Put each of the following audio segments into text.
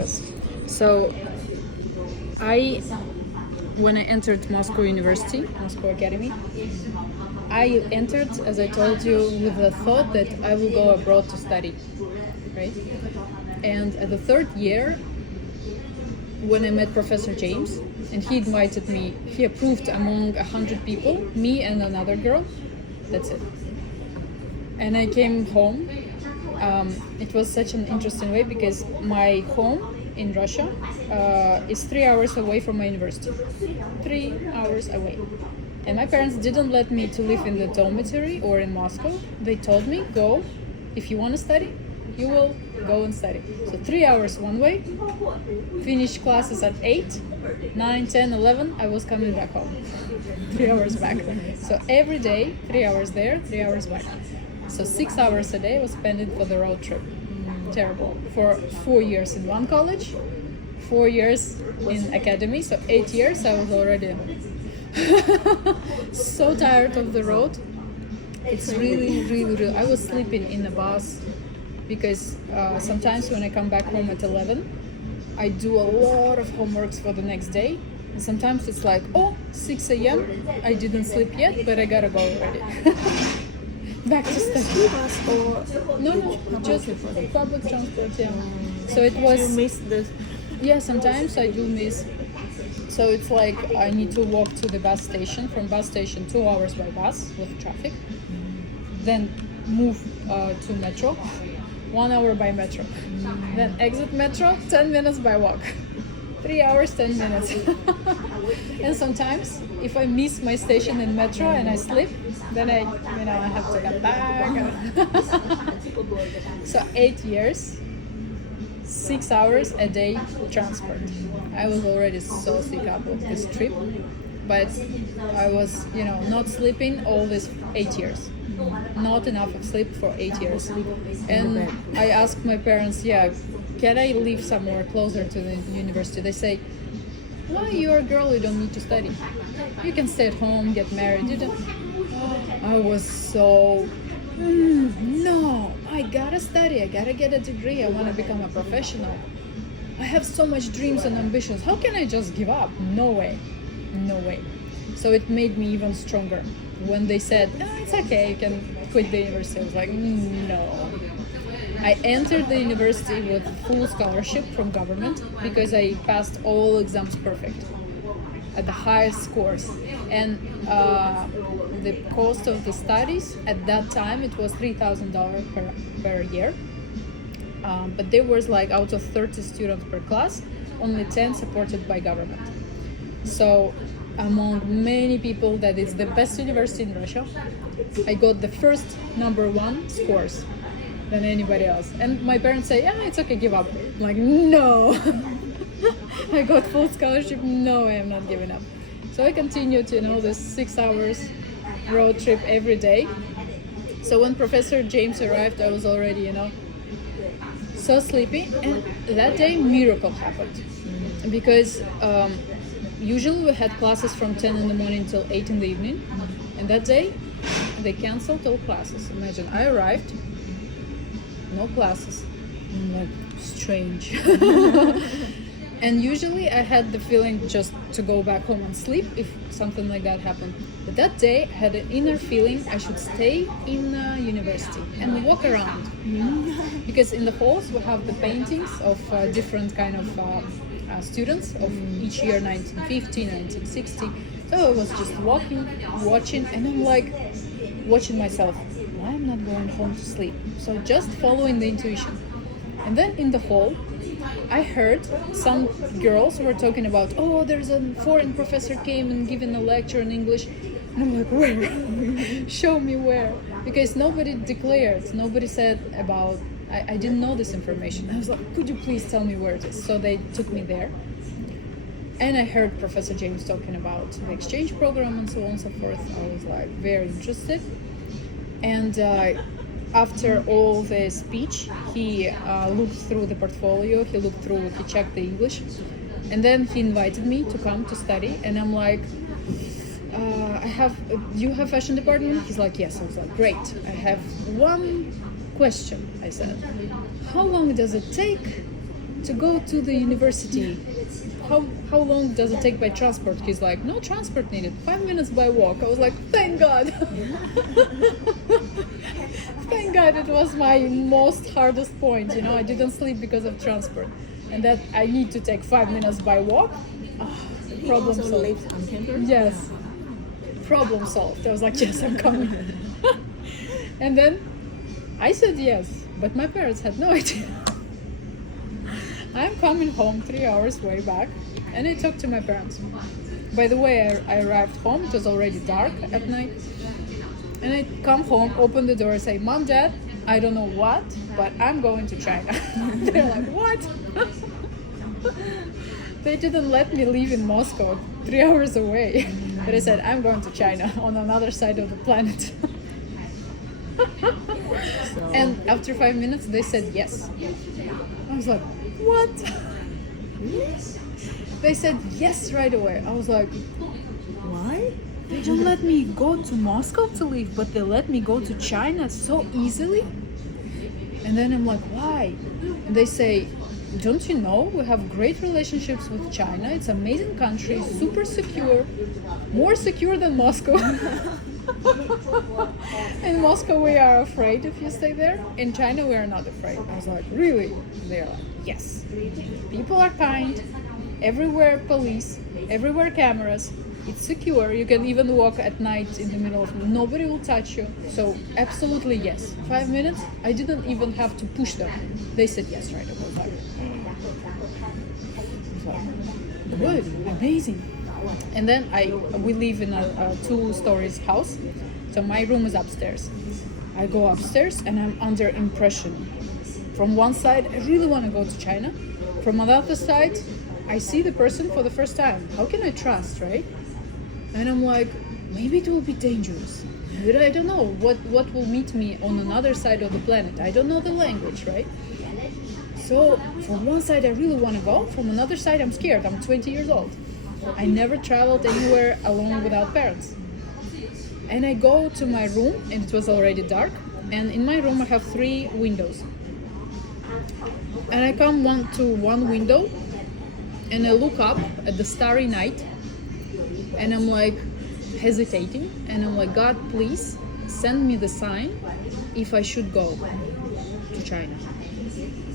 purpose. So when I entered Moscow University, Moscow Academy, I entered, as I told you, with the thought that I will go abroad to study, right? And at the third year, when I met Professor James, and he invited me, he approved among 100 people, me and another girl, that's it. And I came home. It was such an interesting way because my home in Russia is 3 hours away from my university. 3 hours away. And my parents didn't let me to live in the dormitory or in Moscow. They told me, go, if you want to study, you will go and study. So 3 hours one way, finish classes at 8, 9, 10, 11, I was coming back home. 3 hours back. So every day, 3 hours there, 3 hours back. So 6 hours a day was spent for the road trip. Terrible. For 4 years in one college, 4 years in academy, so 8 years I was already so tired of the road. It's really, I was sleeping in the bus because sometimes when I come back home at 11, I do a lot of homeworks for the next day. And sometimes it's like, 6 a.m. I didn't sleep yet, but I gotta go already. Back to study. No, just public transport, yeah. So it was... You missed this? Yeah, sometimes I do miss. So it's like I need to walk to the bus station. From bus station, 2 hours by bus with traffic. Then move to metro, 1 hour by metro. Then exit metro, 10 minutes by walk. 3 hours, 10 minutes. And sometimes, if I miss my station in metro and I sleep, then I have to come back. So 8 years, 6 hours a day transport. I was already so sick up of this trip, but I was, not sleeping all these 8 years. Not enough of sleep for 8 years. And I asked my parents, can I live somewhere closer to the university? They say, why, you're a girl, you don't need to study. You can stay at home, get married. You don't. I was so, no, I gotta study, I gotta get a degree, I wanna become a professional. I have so much dreams and ambitions. How can I just give up? No way. So it made me even stronger. When they said, it's okay, you can quit the university, I was like, no. I entered the university with full scholarship from government because I passed all exams perfect at the highest scores. And the cost of the studies at that time, it was $3,000 per year. But there was like out of 30 students per class, only 10 supported by government. So among many people that is the best university in Russia, I got the first number 1 scores than anybody else. And my parents say, it's okay, give up. I'm like, no. I got full scholarship, no, I am not giving up. So I continued, this 6 hours road trip every day. So when Professor James arrived, I was already, so sleepy. And that day, miracle happened. Because usually we had classes from 10 in the morning till 8 in the evening. And that day, they canceled all classes. Imagine, I arrived, no classes. Like, strange. And usually I had the feeling just to go back home and sleep if something like that happened. But that day I had an inner feeling I should stay in university and walk around. Because in the halls we have the paintings of different kind of students of each year, 1950, 1960. So I was just walking, watching, and I'm like watching myself. Why I'm not going home to sleep? So just following the intuition. And then in the hall, I heard some girls were talking about, there's a foreign professor came and given a lecture in English. And I'm like, where? Show me where. Because nobody declared, nobody said about, I didn't know this information. I was like, could you please tell me where it is? So they took me there. And I heard Professor James talking about the exchange program and so on and so forth. I was like very interested. And after all the speech, he looked through the portfolio, he checked the English, and then he invited me to come to study. And I'm like, do you have fashion department? He's like, yes. I was like, great. I have one question, I said. How long does it take to go to the university, how long does it take by transport? He's like, no transport needed, 5 minutes by walk. I was like, thank God. Thank God, it was my most hardest point, you know. I didn't sleep because of transport, and that I need to take 5 minutes by walk. Problem solved. Lived on campus? Yes. Problem solved. I was like, yes, I'm coming. And then I said yes, but my parents had no idea. I'm coming home 3 hours way back, and I talked to my parents. By the way, I arrived home, it was already dark at night, and I come home, open the door, and say, Mom, Dad, I don't know what, but I'm going to China. They're like, what? They didn't let me leave in Moscow, 3 hours away. But I said, I'm going to China, on another side of the planet. And after 5 minutes, they said yes. I was like, what? They said yes right away. I was like, Why? they don't let me go to Moscow to live, but they let me go to China so easily? And then I'm like, why? And they say, don't you know, we have great relationships with China. It's an amazing country, super secure, more secure than Moscow. In Moscow we are afraid if you stay there. In China we are not afraid. I was like, really? They're like, yes. People are kind, everywhere police, everywhere cameras. It's secure. You can even walk at night in the middle of nobody will touch you. So absolutely yes. 5 minutes, I didn't even have to push them. They said yes right away. Good, amazing. And then we live in a 2 stories house. So my room is upstairs. I go upstairs and I'm under impression. From one side, I really want to go to China. From the other side, I see the person for the first time. How can I trust, right? And I'm like, maybe it will be dangerous. But I don't know what will meet me on another side of the planet. I don't know the language, right? So from one side, I really want to go. From another side, I'm scared. I'm 20 years old. I never traveled anywhere alone without parents. And I go to my room, and it was already dark. And in my room, I have 3 windows. And I come to one window, and I look up at the starry night. And I'm like hesitating, and I'm like, God, please send me the sign if I should go to China.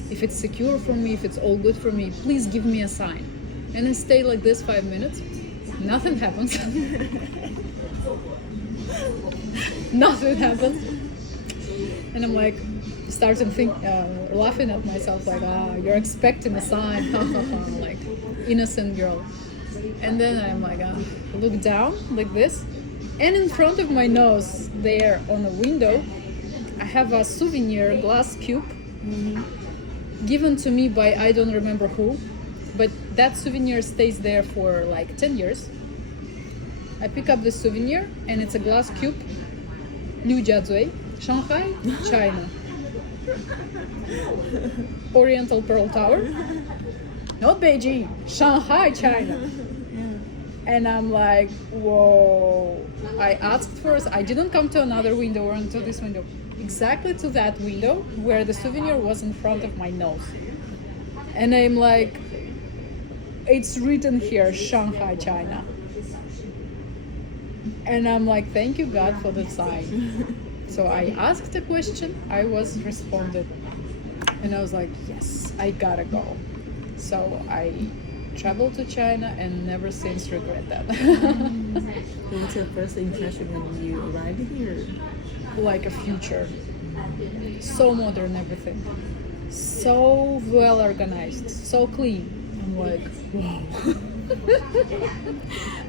If it's secure for me, if it's all good for me, please give me a sign. And I stay like this 5 minutes. Nothing happens. Nothing happens. And I'm like, starting laughing at myself, like, you're expecting a sign. Like, innocent girl. And then I'm like, look down like this, and in front of my nose, there on the window, I have a souvenir glass cube given to me by I don't remember who, but that souvenir stays there for like 10 years. I pick up the souvenir, and it's a glass cube, Liu Jiazui, Shanghai, China. Oriental Pearl Tower. Not Beijing, Shanghai, China. And I'm like, whoa. I asked first, I didn't come to another window or into this window. Exactly to that window where the souvenir was in front of my nose. And I'm like, it's written here, Shanghai, China. And I'm like, thank you, God, for the sign. So I asked a question, I was responded. And I was like, yes, I gotta go. So I traveled to China and never since regret that. What was your first impression when you arrived here? Like a future. So modern, everything. So well organized, so clean. I'm like, wow.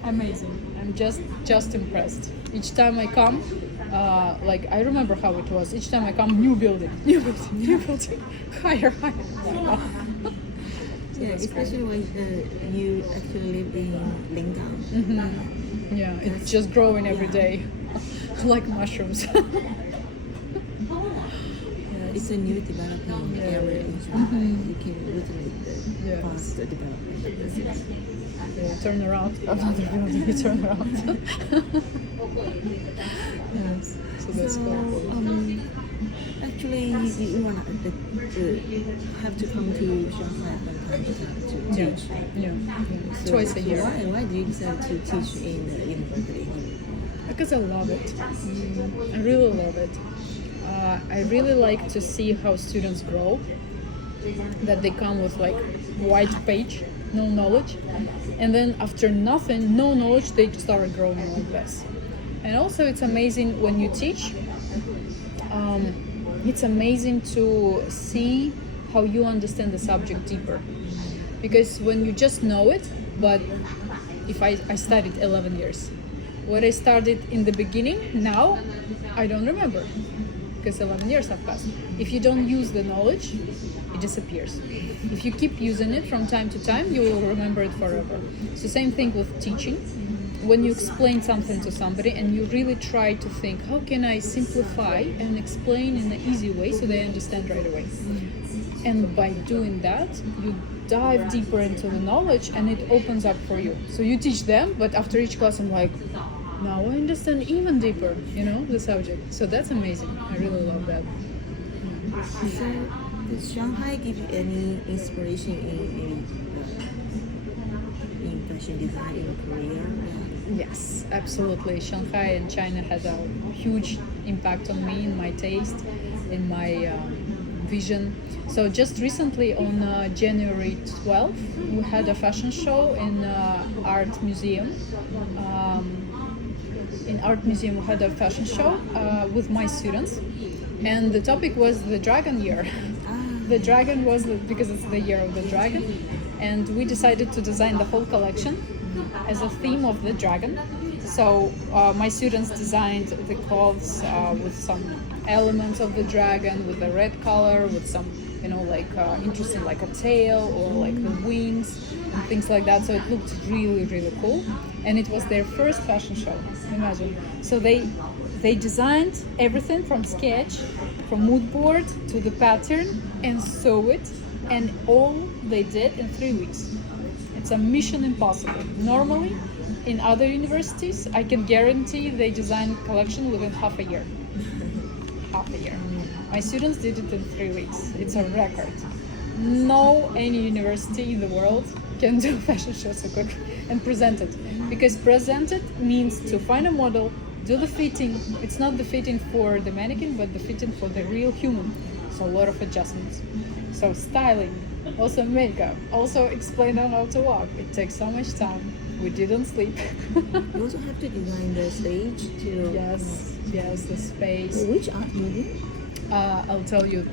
Amazing. I'm just impressed. Each time I come, like I remember how it was. Each time I come, new building, higher. Wow. Yeah, especially when you actually live in Lingang. Mm-hmm. Yeah, it's just growing every day, like mushrooms. Yeah, it's a new developing area in Shanghai. You can witness the fast development of the city. Yeah, turn around, another building, you turn around. Yes, so that's cool. Actually, you want have to come to Shanghai from time to time to Yeah. teach. Yeah. So, Twice a year. Why do you decide to teach in the university here? Because I love it. I really love it. I really like to see how students grow. That they come with like white page, no knowledge, and then after nothing, no knowledge, they start growing like this. And also, it's amazing when you teach. It's amazing to see how you understand the subject deeper. Because when you just know it, but if I studied 11 years, what I started in the beginning, now I don't remember because 11 years have passed. If you don't use the knowledge, it disappears. If you keep using it from time to time, you will remember it forever. So same thing with teaching. When you explain something to somebody and you really try to think, how can I simplify and explain in an easy way so they understand right away? And by doing that, you dive deeper into the knowledge and it opens up for you. So you teach them, but after each class I'm like, now I understand even deeper, the subject. So that's amazing. I really love that. So, does Shanghai give you any inspiration in fashion design in Korea? Yes, absolutely. Shanghai and China has a huge impact on me, in my taste, in my vision. So just recently on January 12th, we had a fashion show in Art Museum. In Art Museum, we had a fashion show with my students, and the topic was the Dragon Year. The dragon was because it's the year of the dragon, and we decided to design the whole collection as a theme of the dragon. So my students designed the clothes with some elements of the dragon, with the red color, with some interesting like a tail or like the wings and things like that. So it looked really, really cool, and it was their first fashion show. Imagine. So they designed everything from sketch, from mood board to the pattern, and sew it, and all they did in 3 weeks. It's a mission impossible. Normally, in other universities, I can guarantee they design collection within half a year. Half a year. My students did it in 3 weeks. It's a record. No any university in the world can do fashion show so quick and present it. Because present it means to find a model, do the fitting. It's not the fitting for the mannequin, but the fitting for the real human. So a lot of adjustments. So styling, also makeup, also explain them how to walk. It takes so much time. We didn't sleep. You also have to design the stage to. Yes, the space. Which art movie? I'll tell you